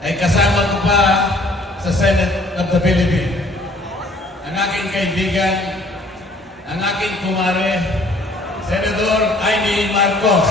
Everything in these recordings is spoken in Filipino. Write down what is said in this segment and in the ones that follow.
ay kasama ko pa sa Senate of the Philippines. Ang aking kaibigan, ang aking kumare, Senador Amy Marcos.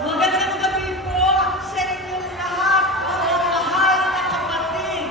Magandang gabi po sa inyong lahat, mga mahal na kapatid.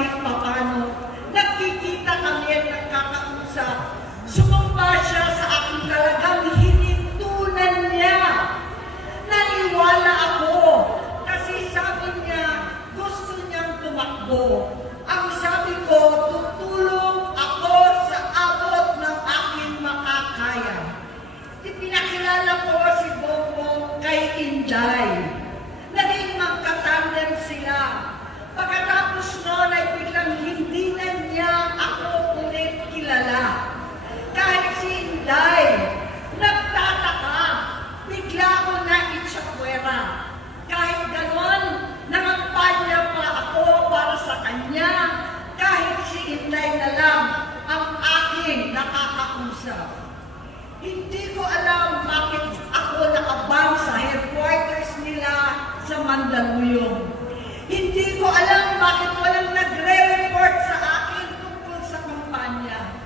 kahit papano. Nagkikita kami at nagkakausap. Sumamba siya sa akin talagang hinintunan niya. Naniwala ako kasi sabi niya gusto niyang tumakbo. Ang sabi ko, tutulong ako sa abot ng aking makakaya. Ipinakilala ko si Bongbong kay Inday. Naging magkatandem sila. Pagkatapos noon ay biglang hindi na niya ako ulit kilala. Kahit si Inday, nagtataka, bigla ko na itsakwera. Kahit ganon, nangampanya pa ako para sa kanya, kahit si Inday na lang ang aking nakakausap. Hindi ko alam bakit ako nakabang sa headquarters nila sa Mandaluyong. Hindi ko alam bakit walang nagre-report sa akin tungkol sa kampanya.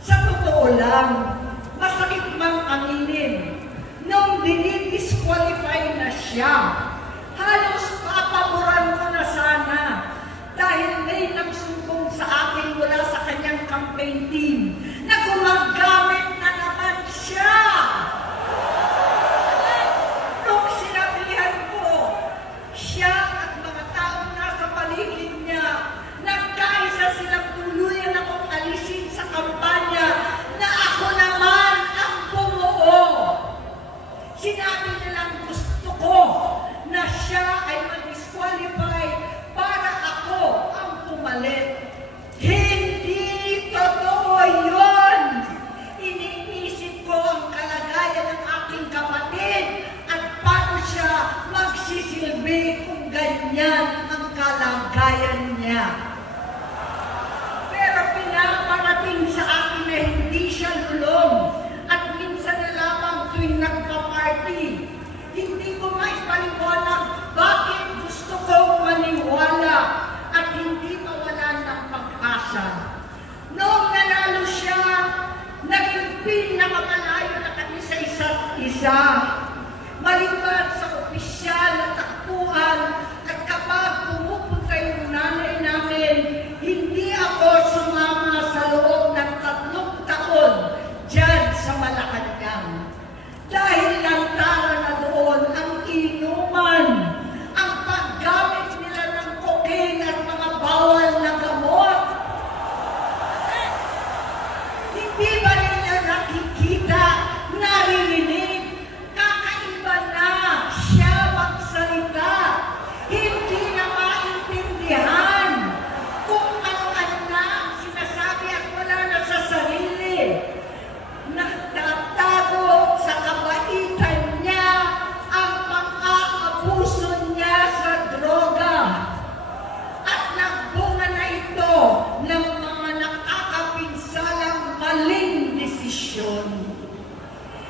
Sa totoo lang, masakit mang aminin, nung dinidisqualify na siya, halos papaboran ko na sana dahil may nagsumbong sa akin mula sa kanyang campaign team na gumagamit na naman siya. Nung sinabihan ko, siya at mga taong nasa paligid niya, nagkaisa silang tuluyan akong alisin sa kampanya na ako naman ang bumuo. Sinabi nilang gusto ko na siya ay mag-disqualify para ako ang pumalit. Hindi totoo yun! Iniisip ko ang kalagayan ng aking kapatid at paano siya magsisilbi kung ganyan ang kalagayan niya. Pero pinaparating sa akin na hindi siya lulong at minsan na lamang tuwing nagpa-party. Hindi ko maipaliwanag bakit gusto kong maniwala at hindi mawalan ng pag-asa. Noong nanalo siya, naging pinakamalayo na kami sa isa't isa. Maliban sa opisyal na takbuhan at kapag pumupunta yung nanay namin, hindi ako sumama sa loob ng 3 taon dyan sa Malacanang. Dahil lantaran na doon ang inuman, ang paggamit nila ng cocaine at mga bawal na gamot. Hindi ba nila nakikita, naririnig, kakaiba na siya magsalita, hindi na maintindihan kung ano-ano na ang sinasabi at wala na sa sarili. Nagtatago sa kabaitan niya ang pang-aabuso niya sa droga. At nagbunga na ito ng mga nakakapinsalang maling desisyon.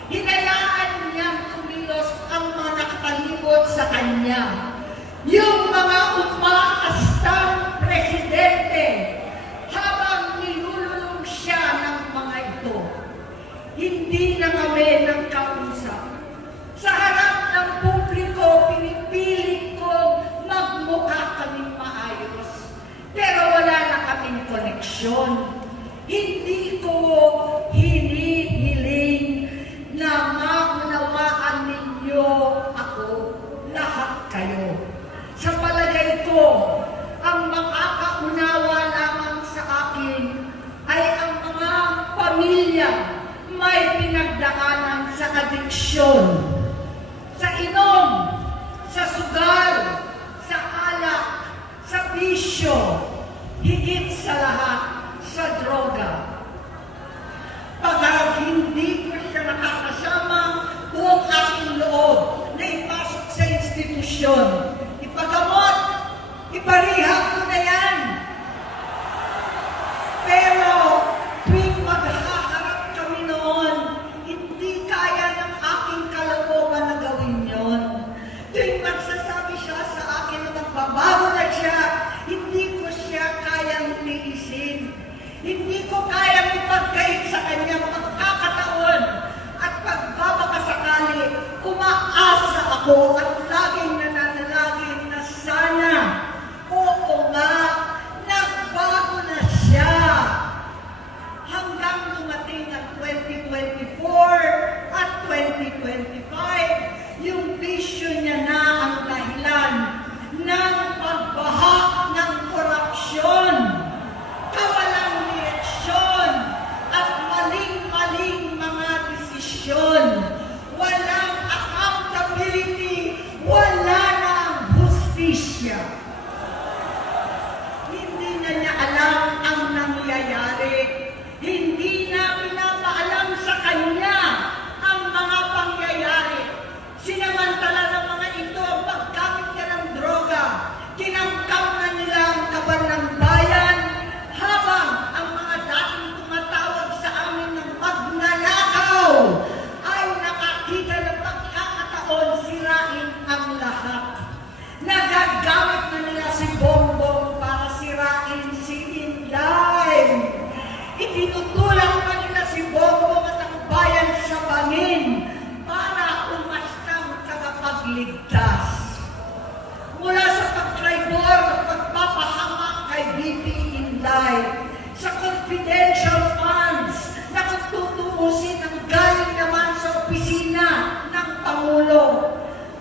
Hinayaan niyang kumilos ang mga nakatalibot sa kanya. Yung mga umaastang presidente habang nilululong siya ng mga ito. Hindi na kami nagkausap. Sa harap ng publiko, pinipilit ko magmukha kaming maayos. Pero wala na kaming koneksyon. Hindi ko hinihiling na maunawaan ninyo ako, lahat kayo. Sa palagay ko, ang makakaunawa lamang sa akin ay ang mga pamilya may pinagdaanan sa adiksyon, sa inom, sa sugal, sa alak, sa bisyo, higit sa lahat, sa droga. Pag hindi ko siya nakakasama, buong aking loob na ipasok sa institusyon. Ipagamot, iparihab ko na yan. Pero tuwing maghaharap kami noon, hindi kaya ng aking kalooban na gawin yon. Tuwing magsasabi siya sa akin na magbabago na siya, hindi ko siya kayang tiisin. Hindi ko kayang ipagkait sa kanya magkakataon at pagbabakasakali, umaasa ako at laging nananalangin na sana, oo nga, Inday, sa confidential funds na kung tutuusin ang galing naman sa opisina ng Pangulo,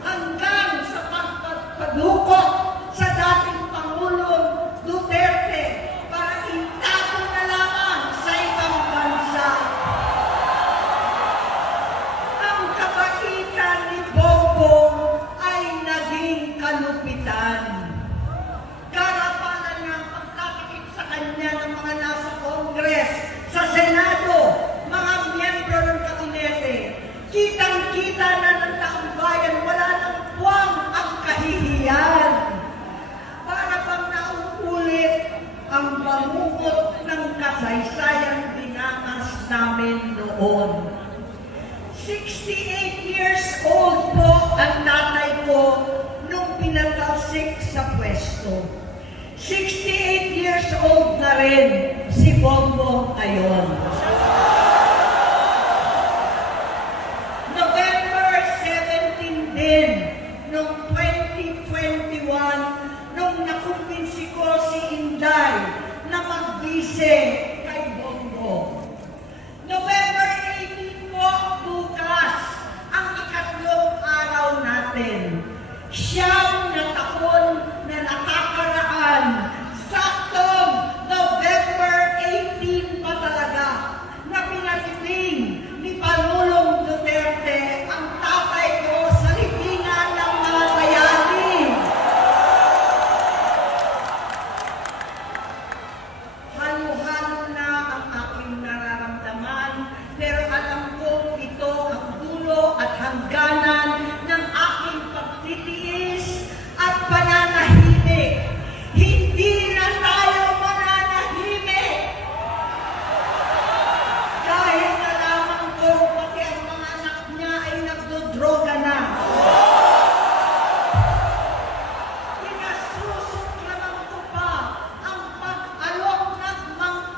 hanggang sa pagpadukot sa dating Pangulong Duterte para itago na lamang sa ibang bansa. Ang kabaitan ni Bongbong ay naging kalupitan. Karapalan ng pagtatakip sa kanya ng mga nasa Congress, sa Senado, mga miyembro ng kabinete. Kitang-kita na ng taong bayan, wala nang puwang ang kahihiyan. Para bang nauulit ang bangungot ng kasaysayan dinanas namin noon. 68 years old po ang tatay ko nung pinatalsik sa pwesto. 68 years old na rin si Bongbong ngayon. November 17 din, noong 2021, nung nakumbinsi ko si Inday na magbise kay Bongbong. November 18 po, bukas, ang ikatlong araw natin. Siyam na taon na nakakaraan, saktong November 18 pa talaga, na pinatiting ni Pangulong Duterte ang tatay ko sa libingan ng mga bayani. Halo-halo na ang aking nararamdaman, pero alam ko ito ang dulo at hangganan ng aking pagtitiis at pananahimik. Hindi na tayo mananahimik! Dahil nalaman ko pati ang mga anak niya ay nagdodroga na. Pinasusuklaman ko pa ang pag-alok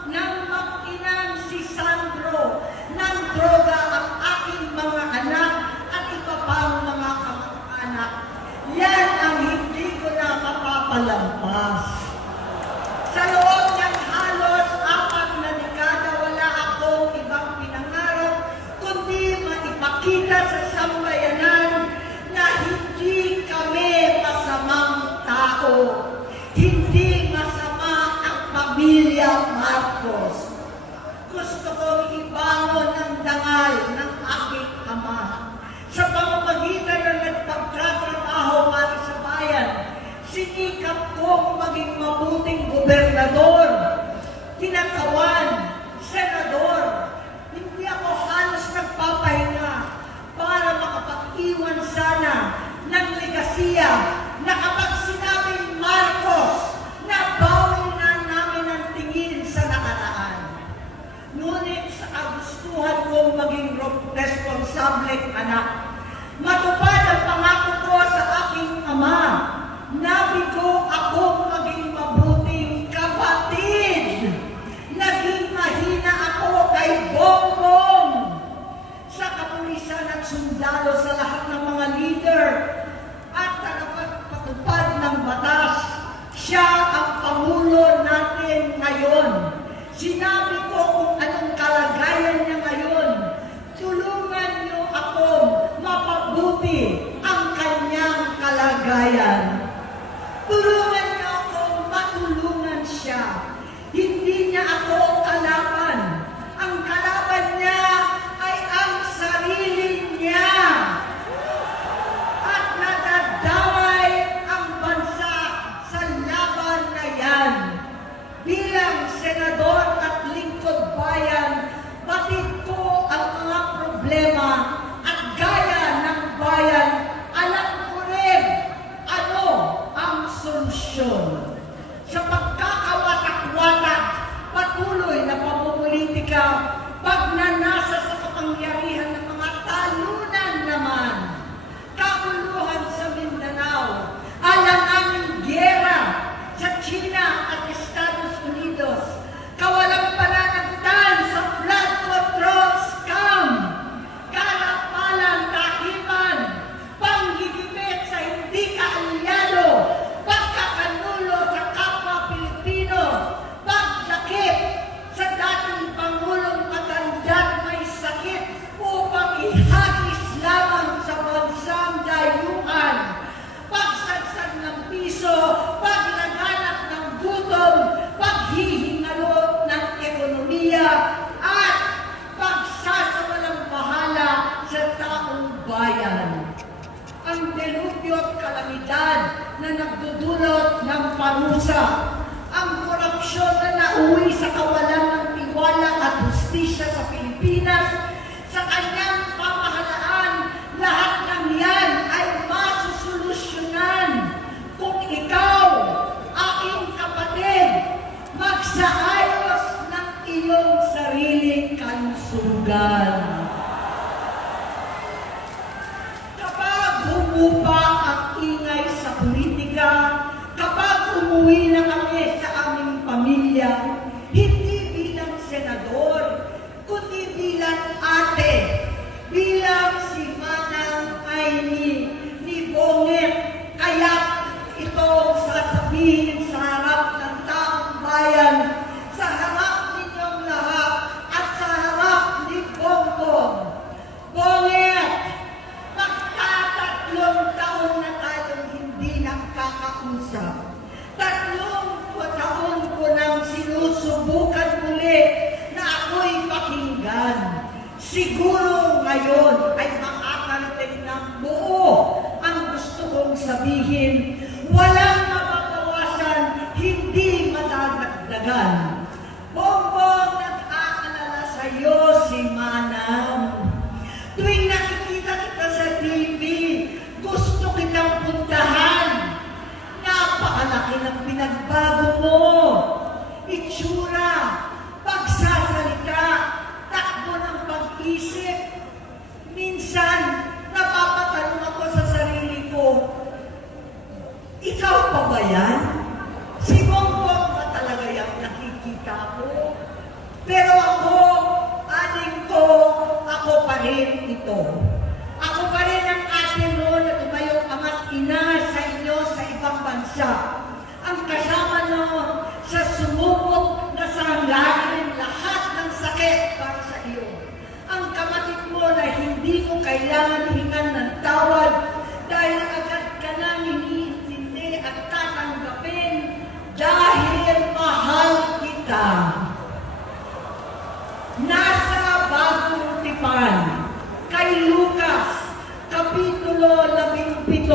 ng mag-inang si Sandro ng droga ang aking mga anak at iba pang mga kamag-anak. Yan ang hindi ko na mapapalampas. Sa loob ng halos 4 na dekada, wala akong ibang pinangarap kundi maipakita sa sambayanan na hindi kami masamang tao. Hindi masama ang pamilya Marcos. Gusto kong ibangon ang dangal ng aking ama. Sa pamamagitan ng nagpagtatrabaho para sa bayan, sinikap kong maging mabuting gobernador, tinakawan, senador. Hindi ako halos nagpapahinga para makapag-iwan sana ng legasiya na kapag sinabing Marcos, nabawi na namin ang tingin sa nakaraan. Ngunit sa kagustuhan kong maging responsableng anak, matupad ang pangako ko sa aking ama, nabigo akong maging mabuting kapatid. Naging mahina ako kay Bongbong sa kapulisan at sundalo, sa lahat ng mga leader at tagapagpatupad ng batas. Siya ang Pangulo natin ngayon. Sinabi ko kung anong kalagayan niya ngayon. Tulungan niyo akong mapabuti ang kanyang kalagayan. Tulungan niyo akong matulungan siya. Hindi niya ako kalaban. Ang kalaban niya ay ang sarili niya. At nadadamay ang bansa sa laban na yan. Bilang senador at lingkod bayan, batid ko ang mga problema at gaya ng bayan, alam ko rin ano ang solusyon. Sa pagkakawatak-watak, patuloy na pamumulitika, pagnanasa sa kapangyarihan ng mga talunan naman, kaguluhan sa Mindanao, alanganing giyera sa China at Estados Unidos, kawalan dulot ng parusa. Ang korupsyon na nauwi sa kawalan ng tiwala at hustisya sa Pilipinas, sa kanyang pamahalaan, lahat ng yan ay masusolusyonan kung ikaw, aking kapatid, magsaayos ng iyong sariling kalusugan. Kapag humupa ang ingay sa politika, kapag umuwi na kami sa aming pamilya, hindi bilang senador, kundi bilang ate, bilang si Manang Aimee ni Bonget. Kaya ito sasabihin sa harap ng taong bayan, sa harap ninyong lahat, at sa harap ni Bongbong. Bonget, magtatatlong taon na tayong hindi nakakausap. 3 taon ko nang sinusubukan muli na ako'y pakinggan. Siguro ngayon ay makakarating ng buo ang gusto kong sabihin. Walang mababawasan, hindi madadagdagan. Bongbong, nag-aalala sa iyo si Manang. Tuwing nakikita kita sa TV, gusto kitang puntahan. Napakalaki ng pinagbago mo. Itsura, pagsasalita, takbo ng pag-isip. Minsan, napapatanong ako sa sarili ko, ikaw pa ba yan? Si Bongbong ba talaga yung nakikita ko? Pero ako, aling ko, ako pa rin ito. Ako pa rin ang ate mo na tumayong ama't ina sa inyo sa ibang bansa. Ang kasama mo sa sumubok na sanglarin lahat ng sakit para sa iyo. Ang kapatid mo na hindi mo kailangan hingan ng tawad dahil agad ka nang iniintindi at tatanggapin dahil mahal kita. Nasa Bagong Tipan, kay Lucas, Kapitulo 17,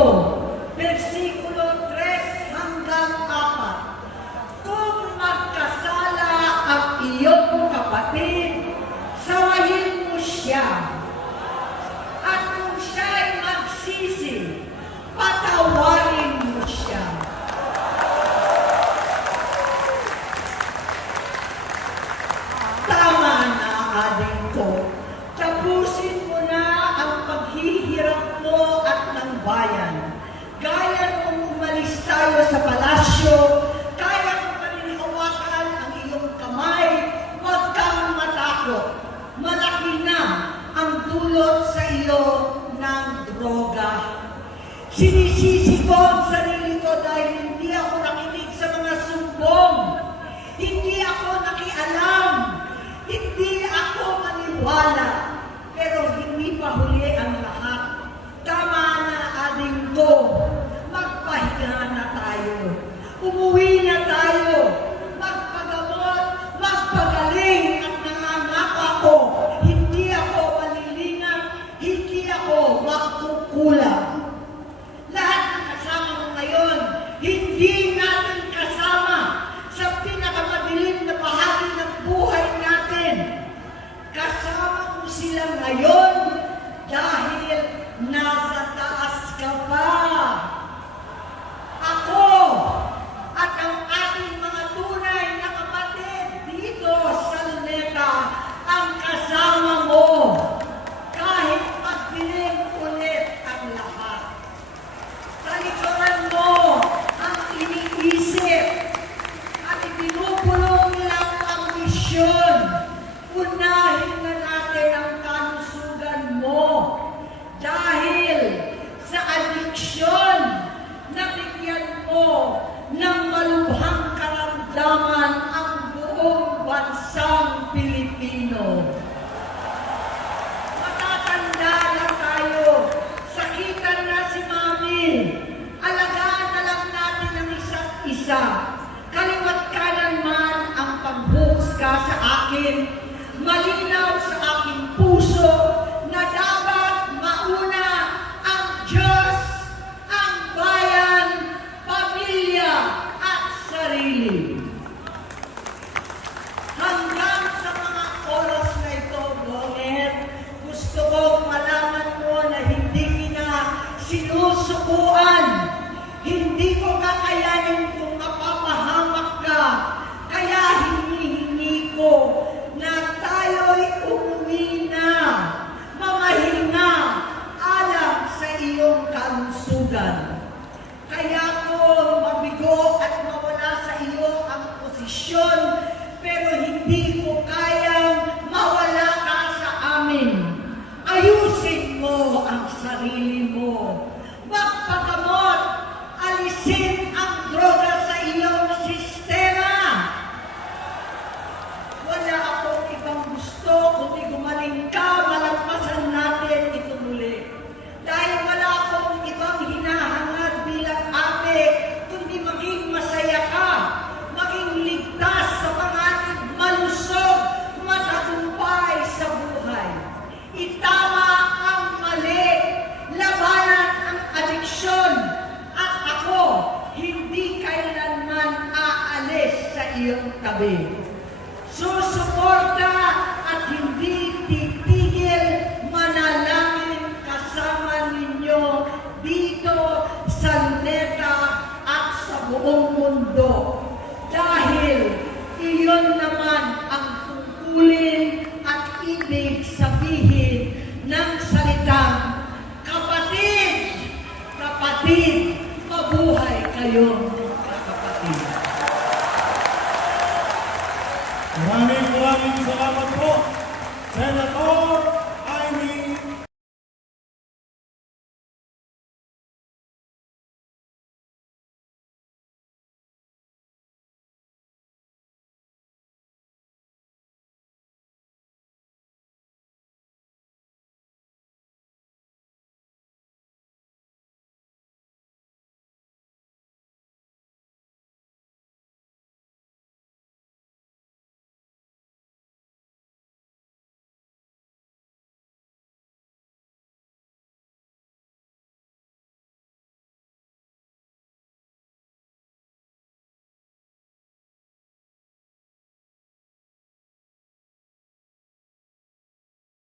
versikulo 3 hanggang 4. Kung magkasala ang iyong kapatid, sawayin mo siya. At kung siya'y magsisi, patawarin mo siya. Tama na, adik ko. Tapusin mo na ang paghihirap mo at ng bayan. Gaya nung umalis tayo sa palasyo, kaya mo pa rin hawakan ang iyong kamay, huwag kang matakot. Malaki na ang dulot sa iyo ng droga. Sinisisi ko ang sarili ko dahil hindi ako nakinig sa mga sumbong. Hindi ako nakialam. Hindi ako maniwala. Pero hindi pa huli ang lahat. Tama na, ading ko. Magpahinga na tayo. Umuwi na tayo. Magpagamot, magpagaling at nangangako ako. Hindi ako malilingan, hindi ako magkukulang. Lahat ng kasama mo ngayon, hindi natin kasama sa pinakamadilim na bahagi ng buhay natin. Kasama mo sila ngayon dahil nasa taas ka pa. Ako at ang ating mga tunay na kapatid dito sa Luneta ang kasama mo kahit magdilim ulit ang lahat. Talikuran mo ang iniisip at ibinubulong lang ang misyon. Unahin na natin ang kalusugan mo dahil sa adiksyon na bigyan mo ng malubhang karamdaman ang buong bansang Pilipino. Matatanda na tayo, sakitan na si Mami, alagaan na lang natin ang isa't isa. Kaliwat kanan man ang pagbuhusga sa akin, malinaw sa aking puso na dapat mauna ang Diyos, ang bayan, pamilya, pero hindi ko kayang mawala ka sa amin. Ayusin mo ang sarili mo. Magpagamot, alisin ang droga sa iyong sistema. Wala akong ibang gusto kundi gumaling ka, malampasan natin ito muli. Dahil wala akong ibang hinahangad bilang ate, kundi maging masaya ka, maging ligtas sa panganib, malusog, matagumpay sa buhay. Itama ang mali, labanan ang adiksyon, at ako hindi kailanman aalis sa iyong tabi. Susuporta at hindi titigil manalangin kasama ninyo dito sa Luneta at sa buong mundo. Dahil iyon naman ang tungkulin at ibig sabihin ng salitang kapatid, kapatid, mabuhay kayong kapatid. Maraming salamat po, Senator Amy